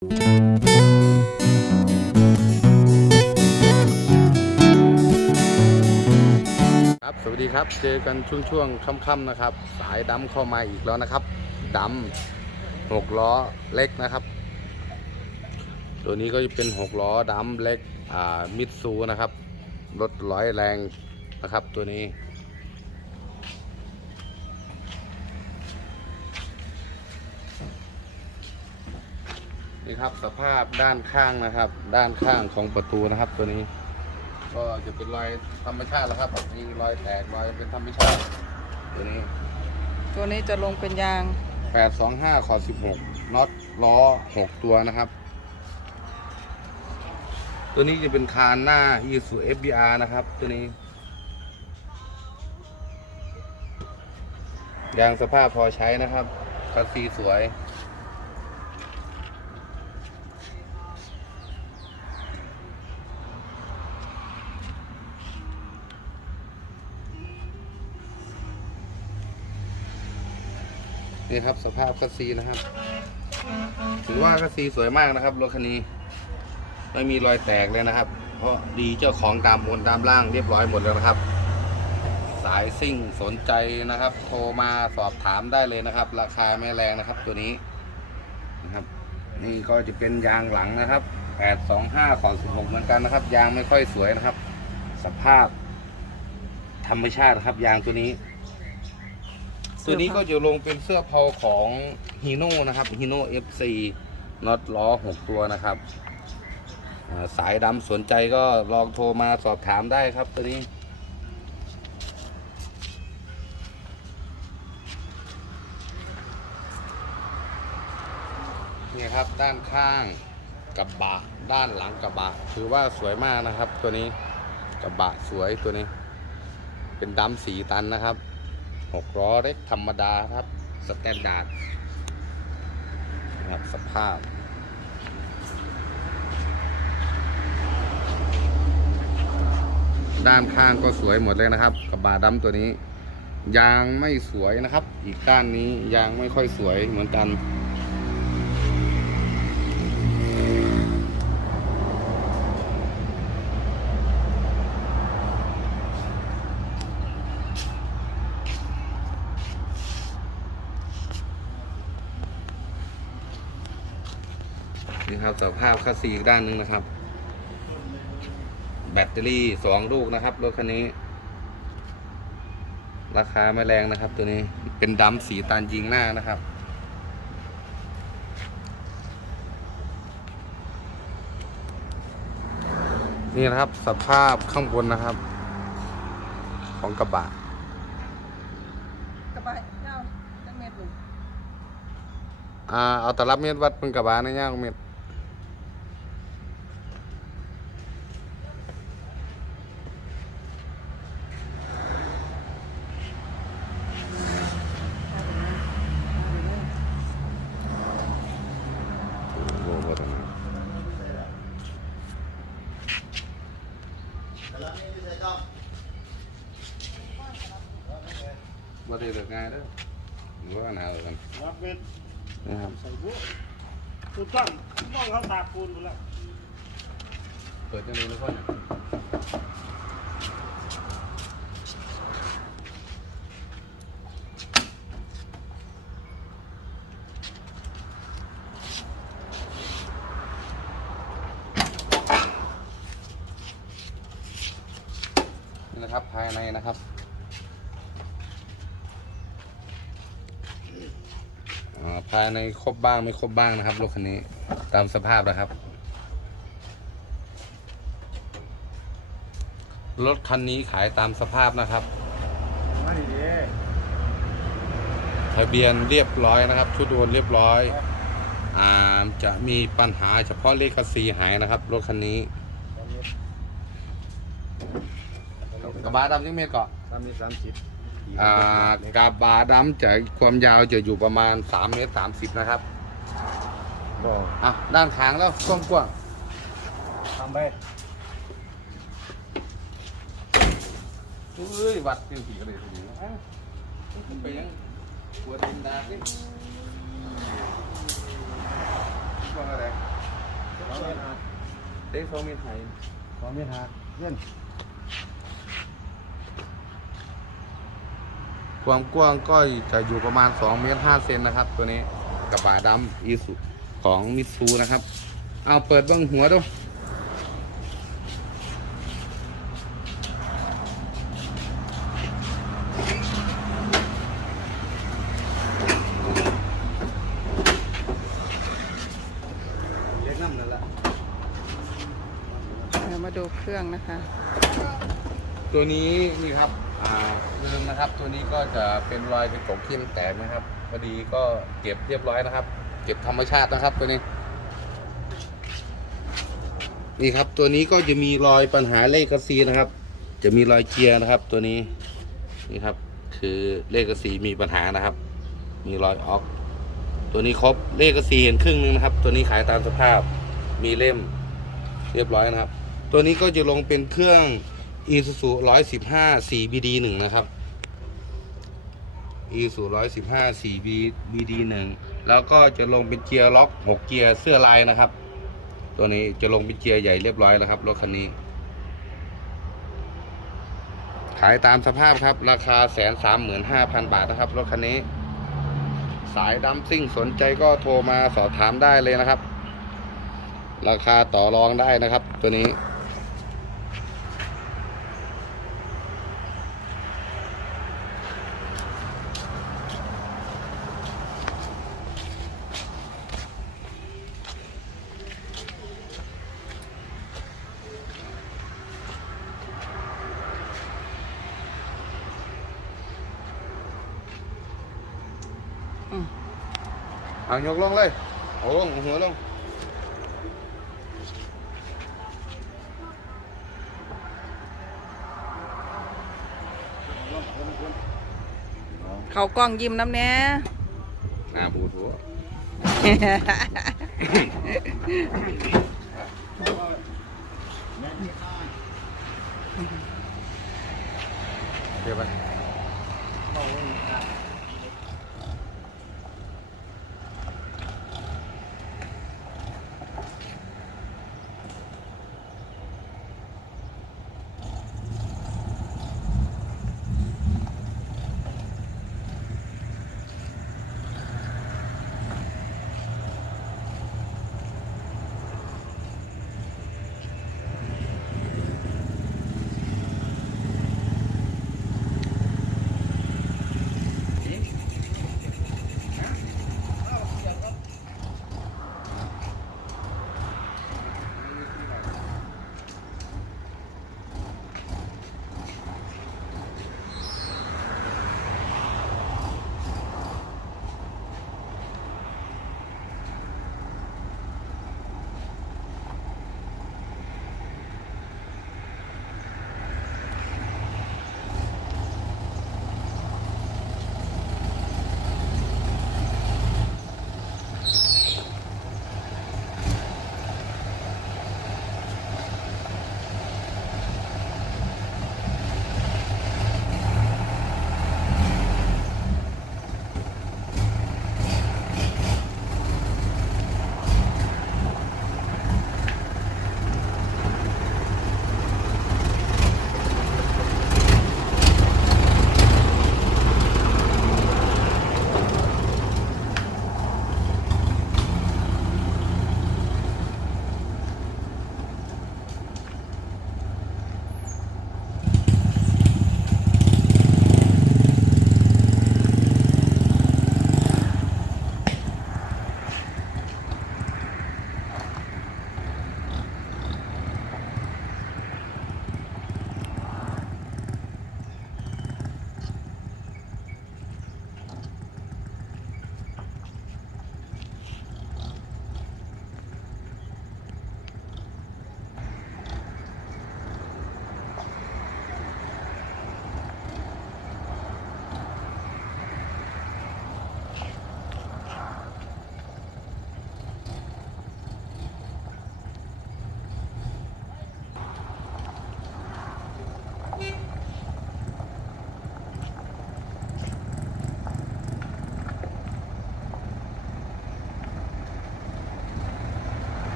ครับสวัสดีครับเจอกันช่วงช่วงๆค่ำๆนะครับ สายดำเข้ามาอีกแล้วนะครับดำหกล้อเล็กนะครับ ตัวนี้ก็จะเป็นหกล้อดำเล็กอ่ามิตซูนะครับรถร้อยแรงนะครับตัวนี้ นี่ครับสภาพด้านข้างนะครับ ด้านข้างของประตูนะครับ ตัวนี้ ก็จะเป็นรอยธรรมชาติแล้วครับมีรอยแตกรอยเป็นธรรมชาติ ตัวนี้ ตัวนี้จะลงเป็นยาง 825ขอ16น็อตล้อ 6 ตัวนะครับ ตัวนี้จะเป็นคานหน้า i s u FBR นะครับ ตัวนี้ยางสภาพพอใช้นะครับคัสซีสวย นี่ครับสภาพคัสซีนะครับ ถือว่าคัสซีสวยมากนะครับรถคันนี้ ไม่มีรอยแตกเลยนะครับ เพราะดีเจ้าของตามบนตามล่างเรียบร้อยหมดแล้วนะครับ สายซิ่งสนใจนะครับ โทรมาสอบถามได้เลยนะครับ ราคาไม่แรงนะครับตัวนี้นะครับ นี่ก็จะเป็นยางหลังนะครับ825ขอ16เหมือนกันนะครับ ยางไม่ค่อยสวยนะครับ สภาพธรรมชาติครับยางตัวนี้ ตัวนี้ก็จะลงเป็นเสื้อพาของฮีโน่นะครับฮีโน่ FC น็อตล้อ6ตัวนะครับ สายดำสนใจก็ลองโทรมาสอบถามได้ครับตัวนี้นี่ครับด้านข้างกระบะด้านหลังกระบะถือว่าสวยมากนะครับ ตัวนี้กระบะสวยตัวนี้ เป็นดำสีตันนะครับ หกล้อเล็กธรรมดาครับสแตนดาร์ดนะครับสภาพด้านข้างก็สวยหมดเลยนะครับกระบะดำตัวนี้ ยางไม่สวยนะครับ อีกด้านนี้ยางไม่ค่อยสวยเหมือนกัน นี่ครับสภาพคัสซีอีกด้านหนึ่งนะครับ แบตเตอรี่สองลูกนะครับรถคันนี้ ราคาไม่แรงนะครับ ตัวนี้เป็นดำสีตาลยิงหน้านะครับนี่นะครับสภาพข้างบนนะครับ ของกระบะกระบะยาวจังเม็ดลูกอ่าเอาตลับเมตรวัดเป็นกระบะนะย่างเมตร โอ้โหตรงนี้ว่าได้ เลิกง่ายเด้อหรือว่าหนาวกันรับเม็ดนะครับใส่บุถูกต้องมองเขาตากปูนไปแล้วเปิดจังเลยนะพ่อนี่นะครับภายในนะครับ อ่า ภายในครบบ้างไม่ครบบ้างนะครับรถคันนี้ตามสภาพนะครับ รถคันนี้ขายตามสภาพนะครับไม่ดีทะเบียนเรียบร้อยนะครับ ชุดโอนเรียบร้อยอ่าจะมีปัญหาเฉพาะเลขคัสซีหายนะครับรถคันนี้กระบะดำยังเมตรเกาะสามมีสามสิบ อ่ากระบะดำจะความยาวจะอยู่ประมาณ3เมตร30 นะครับบอกอะด้านขางแล้วกว้างกว้างทำไปๆเฮ้ยวัดเต็มที่กันเลยทีนี้อะไปยังปวดดินดาสิว่าอะไรเด็กสองเมตรไทยสองเมตรห้าเส้น ความกว้างก็จะอยู่ประมาณ2เมตร5เซนนะครับ ตัวนี้กระบะดำอีสุของมิตซูนะครับ เอาเปิดเบ้างหัวดูเล็กน้ำนั่นแหละเดี๋ยวมาดูเครื่องนะคะ ตัวนี้นี่ครับ อ่าลืมนะครับ ตัวนี้ก็จะเป็นรอยเป็นกบที่มันแตกนะครับพอดีก็เก็บเรียบร้อยนะครับ เก็บธรรมชาตินะครับตัวนี้ นี่ครับตัวนี้ก็จะมีรอยปัญหาเลขกระซีนะครับ จะมีรอยเกียร์นะครับ ตัวนี้นี่ครับคือเลขกระสีมีปัญหานะครับ มีรอยออก ตัวนี้ครบเลขกระสีเห็นครึ่งนึงนะครับ ตัวนี้ขายตามสภาพมีเล่มเรียบร้อยนะครับ ตัวนี้ก็จะลงเป็นเครื่อง Isuzu 115 4BD 1นะครับ Isuzu 115 4BD 1แล้วก็จะลงเป็นเกียร์ล็อก6เกียร์เสื้อลายนะครับ ตัวนี้จะลงเป็นเกียร์ใหญ่เรียบร้อยแล้วครับรถคันนี้ ขายตามสภาพครับ ราคาแสนสามหมื่นห้าพันบาทนะครับรถคันนี้ สายดัมซิ่งสนใจก็โทรมาสอบถามได้เลยนะครับ ราคาต่อรองได้นะครับ ตัวนี้ เอายกลงเลยเอาลงเอาหัวลงเขากล้องยิ้มน้ำแน่หน้าบูดหัวเดี๋ยวไป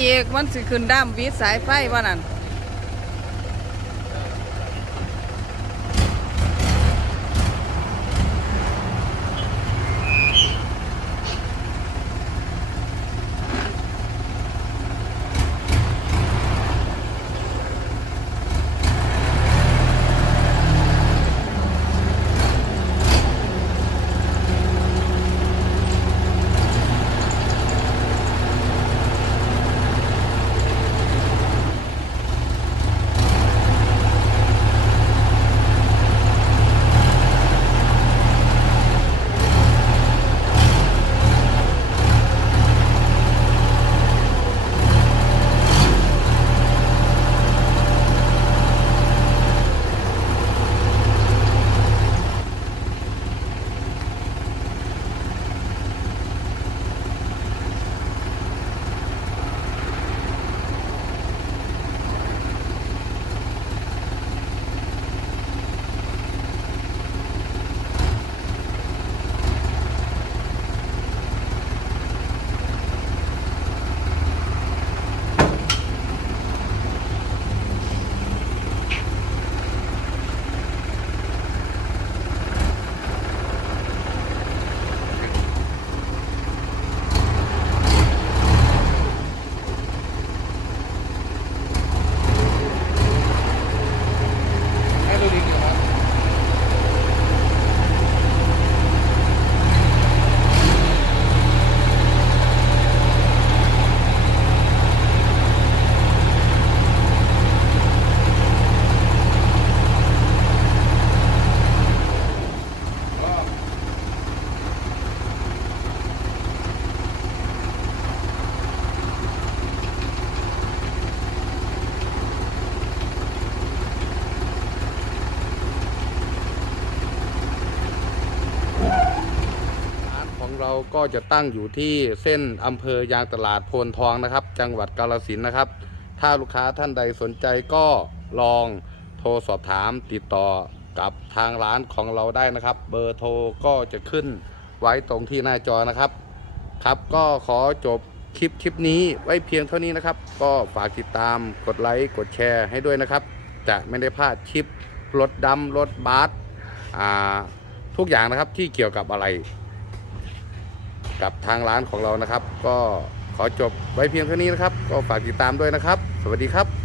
อีกมันสิขึ้นด้ามวิดสายไฟว่านั่น เราก็จะตั้งอยู่ที่เส้นอำเภอยางตลาดโพนทองนะครับ จังหวัดกาฬสินนะครับ ถ้าลูกค้าท่านใดสนใจก็ลองโทรสอบถามติดต่อกับทางร้านของเราได้นะครับ เบอร์โทรก็จะขึ้นไว้ตรงที่หน้าจอนะครับ ครับก็ขอจบคลิปคลิปนี้ไว้เพียงเท่านี้นะครับ ก็ฝากติดตามกดไลค์กดแชร์ให้ด้วยนะครับ จะไม่ได้พลาดคลิปรถดำรถบัสทุกอย่างนะครับที่เกี่ยวกับอะไร กับทางร้านของเรานะครับ ก็ขอจบไว้เพียงเท่านี้นะครับ ก็ฝากติดตามด้วยนะครับ สวัสดีครับ